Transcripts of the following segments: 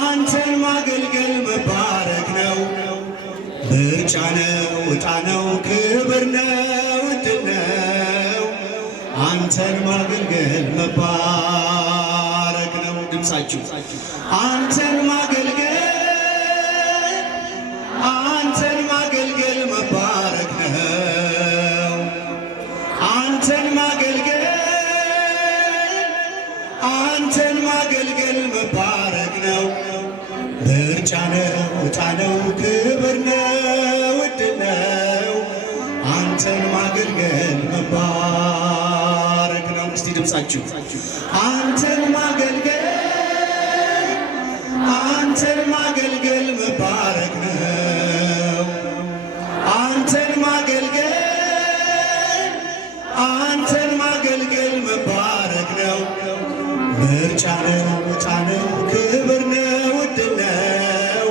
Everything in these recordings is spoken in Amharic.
አንተን ማገልገል መባረክ ነው። ምርጫ ነው፣ ዕጣ ነው፣ ክብር ነው፣ ዕድል ነው። አንተን ማገልገል መባረክ ነው። ድምፃችሁ አንተን ማገልገል መባረክ ነው። አንተን ማገልገል መባረክ ነው። ምርጫ ነው፣ ዕጣ ነው፣ ክብር ነው፣ ዕድል ነው። አንተን ማገልገል መባረክ ነው። እስቲ ድምፃችሁ አንተን ማገልገል መባረክ ነው። አንተን ማገልገል መባረክ ነው። ምርጫ ነው፣ ዕጣ ነው፣ ክብር ነው፣ ዕድል ነው።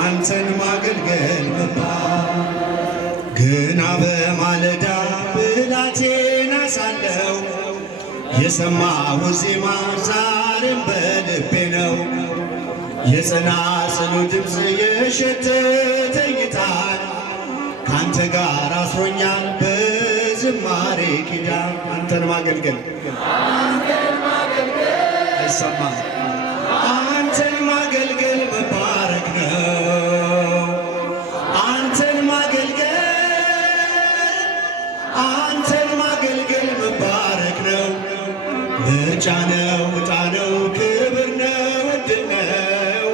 አንተን ማገልገል መባረክ ግና በማለዳ ብላቴና ሳለሁ የሰማሁት ዜማ ዛሬም በልቤ ነው። የጸናጽሉ ድምፅ የሸተተኝ ዕጣን ካንተ ጋር አስሮኛል በዝማሬ ኪዳን። አንተን ማገልገል አይሰማም። አንተን ማገልገል መባረክ ነው። አንተን ማገልገል መባረክ ነው። ምርጫ ነው፣ ዕጣ ነው፣ ክብር ነው፣ ዕድል ነው።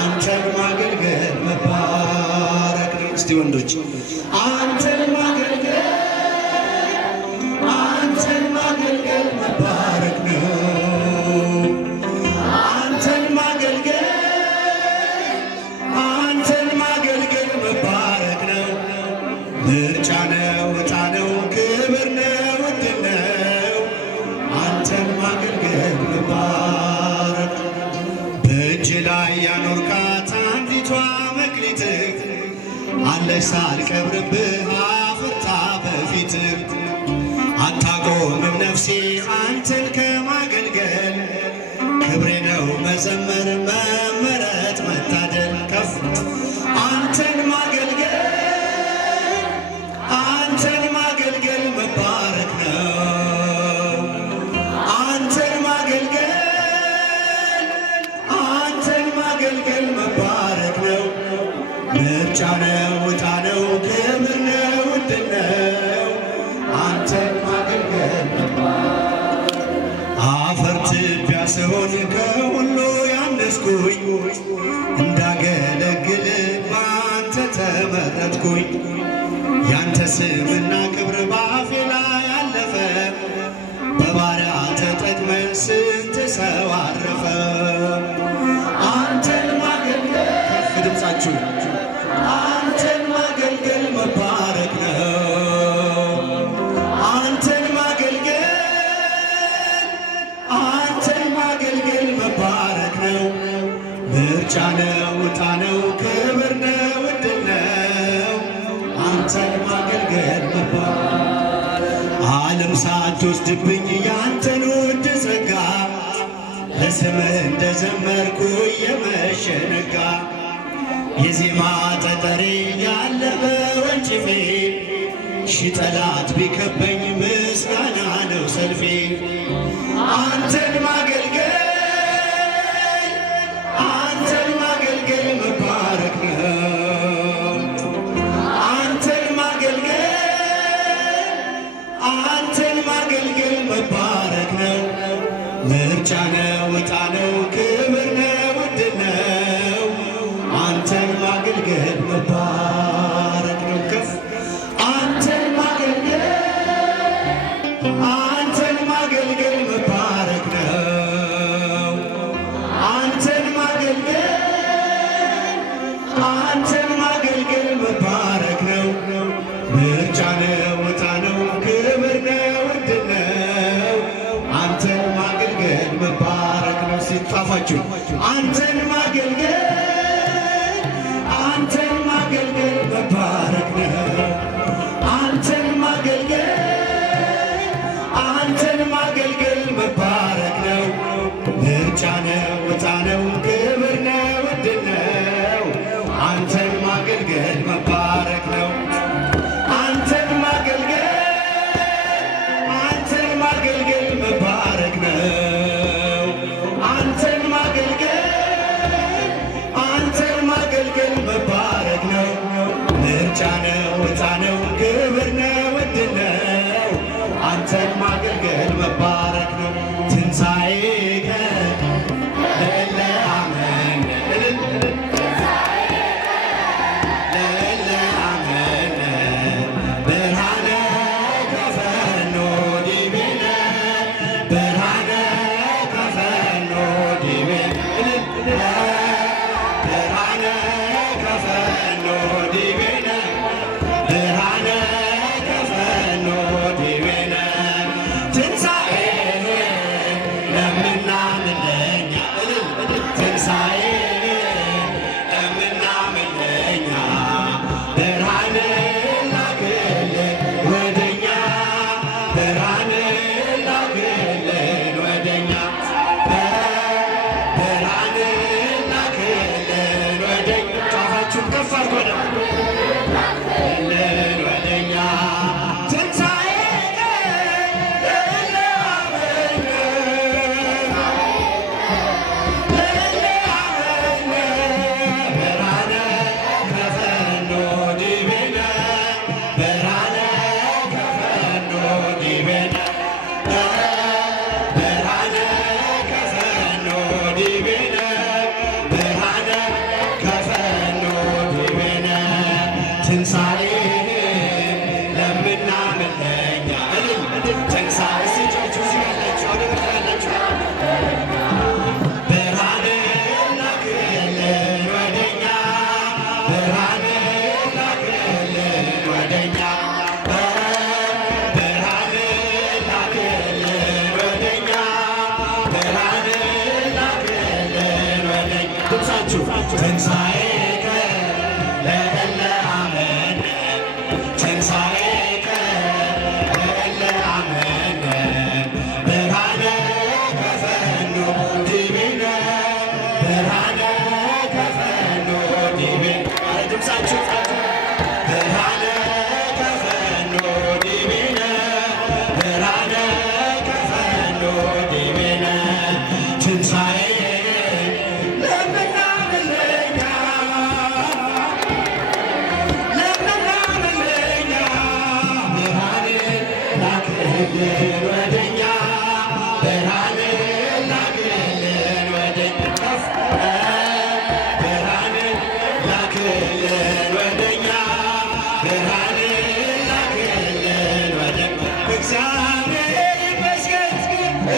አንተን ማገልገል መባረክ ነው። እስቲ ወንዶች አንተን ማገልገል መባረክ ነው። አንተን ማገልገል መባረክ ነው። ምርጫ ነው፣ ዕጣ ነው፣ ክብር ነው፣ ዕድል ነው። አንተን ማገልገል መባረክ በእጅ ላይ ያኖርካት አንዲቷ መክሊትህ አለች ሳልቀብርብህ አፍርታ በፊትህ አታቆምም ነፍሴ አንተን ከማገልገል ክብሬ ነው መዘመር መመረጥ መታደል ከፍ አንተን ማገልገል መባረክ ነው። አንተን ማገልገል መባረክ ነው። ምርጫ ነው፣ ዕጣ ነው፣ ክብር ነው፣ ዕድል ነው። አንተን ማገልገል መባረክ አፈር ትቢያ ስሆን ከሁሉ ያነስኩኝ እንዳገለግል በአንተ ተመረጥኩኝ። ያንተ ስምና ክብር ባፌ ላይ አለፈ። በባሪያ ተጠቅመ ስንት ሰው አረፈ። አንተን ማገልገል ከፍ ድምፃችሁ አንተን ማገልገል መባረክ ነው። አንተን ማገልገል መባረክ ነው። ምርጫ ነው፣ ዕጣ ነው፣ ክብር ነው፣ ዕድል ነው። አንተን ማገልገል መባረክ ዓለም ሳትወስድብኝ ያንተን ውድ ጸጋ ለስምህ እንደዘመርኩ የመሸነጋ የዜማ ጠጠሬ ያለ በወንጭፌ ሺህ ጠላት ቢከበኝ ምስጋና ነው ሰልፌ። አንተን ማገልገል መባረክ ነው። አንተን ማገልገል መባረክ ነው። ምርጫ ነው፣ ዕጣ ነው፣ ክብር ነው፣ ዕድል ነው። አንተን ማገልገል መባረክ ነው። ከፍ አንተን ማገልገል መባረክ ነው። አንተን ማገልገል አንተን ማገልገል መባረክ ነው። ምርጫ ነው፣ ዕጣ ነው፣ ክብር ነው፣ ዕድል ነው። አንተን ማገልገል መባረክ ነው። ሲጣፋችሁ አንተን ማገልገል መባረክ ነው። አንተን ማገልገል መባረክ ነው። ምርጫ ነው፣ ዕጣ ነው፣ ክብር ነው፣ ዕድል ነው። አንተን ማገልገል መባረክ ነው። አንተን ማገልገል መባረክ ነው። አንተን ማገልገል መባረክ ነው። ምርጫ ነው፣ ዕጣ ነው፣ ክብር ነው፣ ዕድል ነው። አንተን ማገልገል መባረክ ነው። ትንሣኤከ ለእለ አመነ ብርሃነ ከፈኖ ዲቤነ ብርሃነ ከፈኖ ዲቤነ ብርሃነ ከፈኖ ዲቤነ ብርሃነ ከፈኖ ዲቤነ ትንሣኤ ለምናምን ለእኛ ትንሣኤ ለምናምን ለእኛ ብርሃን ላክልን ወደኛ ብርሃን ላክልን ወደኛ ብርሃን ላክልን ወደኛ ጫፋችሁን ከፍ አድርጎ ወደኛ ትንሣኤ ለምናምን ለእኛ ትንሣኤ ስጫችሁ ሲያላችሁ ወደ ምትላላችሁ ብርሃን ላክልን ወደኛ ብርሃን ላክልን ወደኛ ብርሃን ላክልን ወደኛ ብርሃን ላክልን ወደኛ ድምፃችሁ ትንሣኤ ወደኛ ብርሃን ላክልን ወደኛ ብርሃን ላክልን ወደኛ ብርሃን ላክልን ወደኛ እግዚአብሔር ይመስገን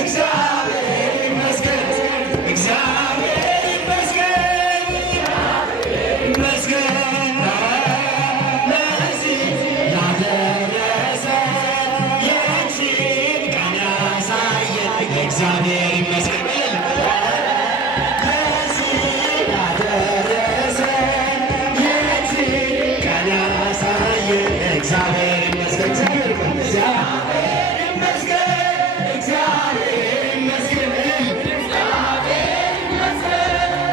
እግዚአብሔር ይመስገን እግዚአብሔር ይመስገን ይመስገን ለዚህ ያደረሰ እግዚአብሔር ይመስገን ለዚህ ያደረሰን የዚህ ቀን ያሳየን እግዚአብሔር ይመስገን እግዚአብሔር ይመስገን እግዚአብሔር ይመስገን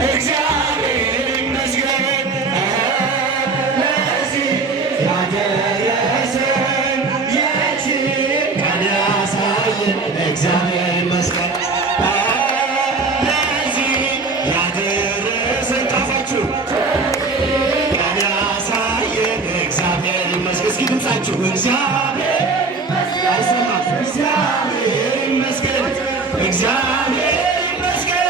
እግዚአብሔር ይመስገን ለዚህ ያደረሰን የዚህ ቀን ያሳየን እግዚአብሔር ይመስገን ለዚህ ያደረሰን ጣፋችሁ ቀን ያሳየን እግዚአብሔር ይመስገን። እስኪ ድምፃችሁ እግዚአብሔር አይሰማም። እግዚአብሔር ይመስገን እግዚአብሔር ይመስገን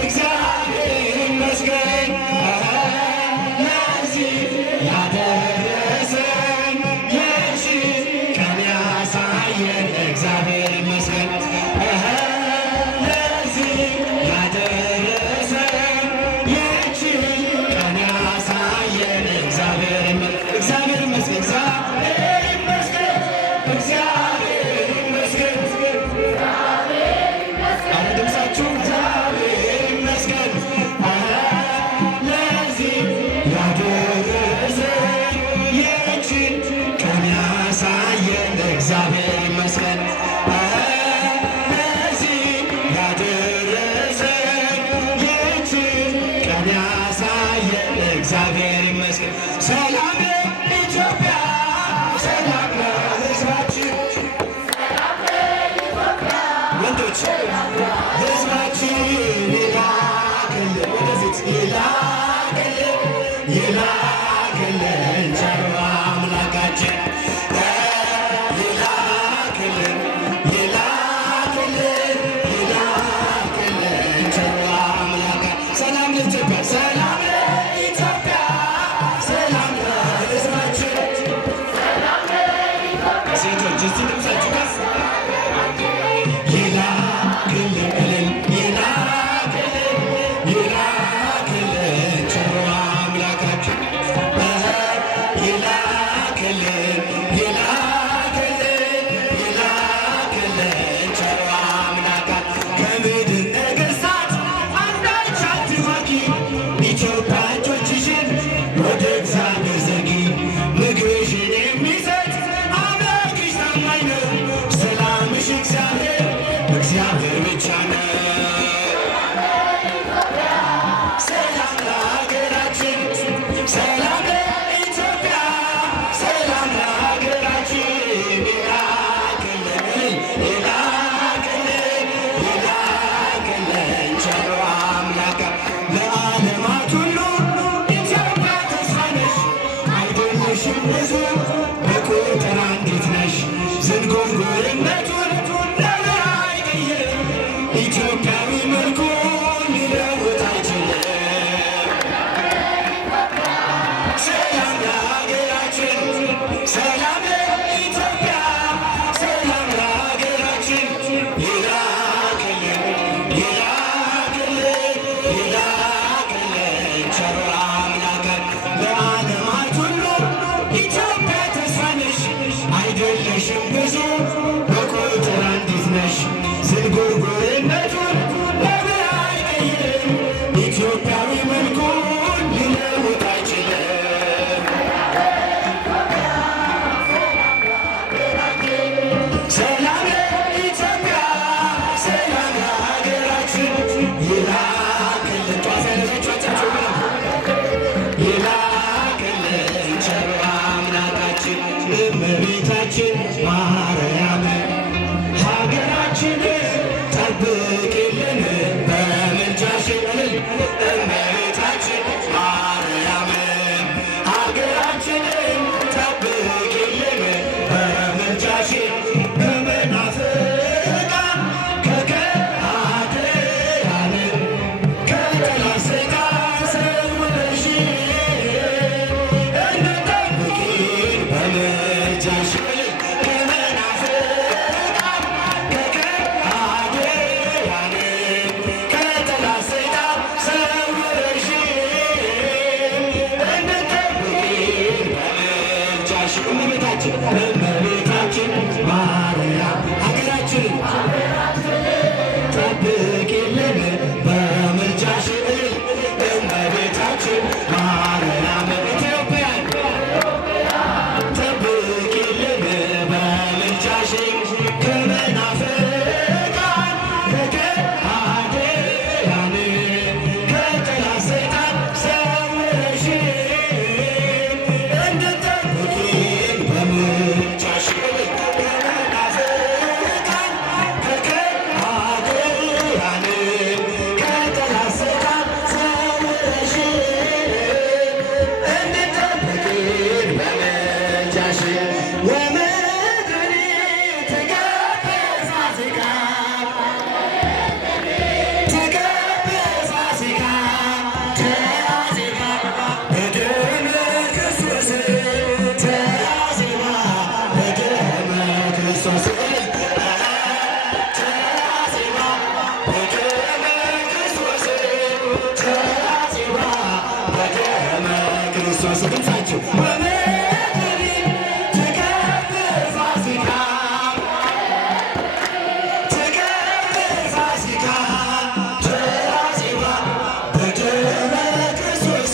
እግዚአብሔር ይመስገን ለዚህ ያደረሰን የዚህ ቀን ያሳየን እግዚአብሔር ይመስገን ለዚህ ያደረሰን የዚህ ቀን ያሳየን ያደረሰን ይህችን ቀን ያሳየን እግዚአብሔር ይመስገን። ለዚህ ያደረሰን ይህችን ቀን ያሳየን እግዚአብሔር ይመስገን። ሰላም ለኢትዮጵያ፣ ሰላም ለሕዝባችን፣ ወንዶች ሕዝባችን ይላክልን ወደፊት ይላክልን ቸሩ አምላካችን ይላክልን ቸሩ አምላካችን። ሰላም ለኢትዮጵያ፣ ሰላም ለኢትዮጵያ፣ ሰላም ለሕዝባችን። ሴቶች እስቲ ድምፃችሁ ከፍ ይላክልን ቸሩ አምላካችን ይላክልን ቸሩ አምላካችን። ከምድር ነገሥታት አንዳች አትዋጊ፣ ኢትዮጵያ እጆችሽን ወደ እግዚአብሔር ዘርጊ። ምግብሽን የሚሰጥ አምላክሽ ታማኝ ነው፣ ሰላምሽ እግዚአብሔር ብቻ ነው። ሰላም ለሀገራችን፣ ሰላም ለኢትዮጵያ፣ ሰላም ለሀገራችን። ይላክልን ቸሩ አምላክ። ለዓለማት ሁሉ ኢትዮጵያ ተስፋ ነሽ፣ አይደለሽም ብዙ በቁጥር አንዲት ነሽ። ዝንጉርጉርነቱን ለምን አይቀይርም፣ ኢትዮጵያዊ መልኩን ሊለውጥ አይችልም። ሰላም ለሀገራችን፣ ሰላም ለኢትዮጵያ፣ ሰላም ለሀገራችን። ይላክልን ቸሩ አምላክ። ለዓለማት ሁሉ ኢትዮጵያ ተስፋ ነሽ፣ አይደለሽም ብዙ በቁጥር አንዲት ነሽ። ዝንጉርጉርነቱን ለምን አይቀይርም፣ ኢትዮጵያዊ መልኩን ሊለውጥ አይችልም። ሰላም ለኢትዮጵያ፣ ሰላም ለሀገራችን። ይላክልን ቸሩ አምላካችን። እመቤታችን ማርያም ሀገራችንን ጠብቂልን በምልጃሽ። እመቤታችን ማርያም ሀገራችንን ጠብቂልን በምልጃሽ። ከመናፍቃን ከከሃዲያን ከጠላት ሰይጣን ሰውረሽ እንድትጠብቂን በምልጃሽ። ከመናፍቃን ከከሃዲያን ከጠላት ሰይጣን ሰውረሽ እንድትጠብቂን በምልጃሽ። እመቤታችን ማርያም ሀገራችንን ጠብቂልን በምልጃሽ። እመቤታችን ማርያም ኢትዮጵያን ጠብቂልን በምልጃሽ። ከመናፍቃን ከከሃዲያን ከጠላት ሰይጣን ሰውረሽ እንድትጠብቂን በምልጃሽ። ከመናፍቃን ከከሃዲያን ከጠላት ሰይጣን ሰውረሽ እንድትጠብቂን በምልጃሽ። ወምድሪ ትገብር ፋሲካ፣ ትገብር ፋሲካ ተአዜባ በደመ ክርስቶስ፣ ተአዜባ በደመ ክርስቶስ፣ ተአዜባ በደመ ክርስቶስ፣ ተአዜባ በደመ ክርስቶስ። ድምፃችሁ ወምድሪ ትገብር ፋሲካ፣ ትገብር ፋሲካ ተአዜባ በደመ ክርስቶስ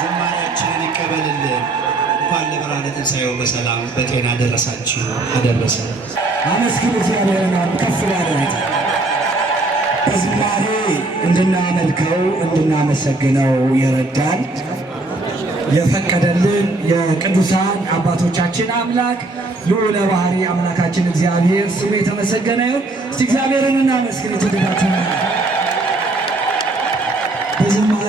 ዝማሬያችንን ይቀበልልን። እንኳን ለብርሃነ ትንሣኤው በሰላም በጤና ደረሳችሁ አደረሰ። አመስግን እግዚአብሔርን ከፍ ባለ ሁኔታ በዝማሬ እንድናመልከው እንድናመሰግነው የረዳን የፈቀደልን የቅዱሳን አባቶቻችን አምላክ ልዑለ ባሕሪ አምላካችን እግዚአብሔር ስሙ የተመሰገነ ይሁን። እስቲ እግዚአብሔርን እናመስግን። የተደላችሁ በዝማሬ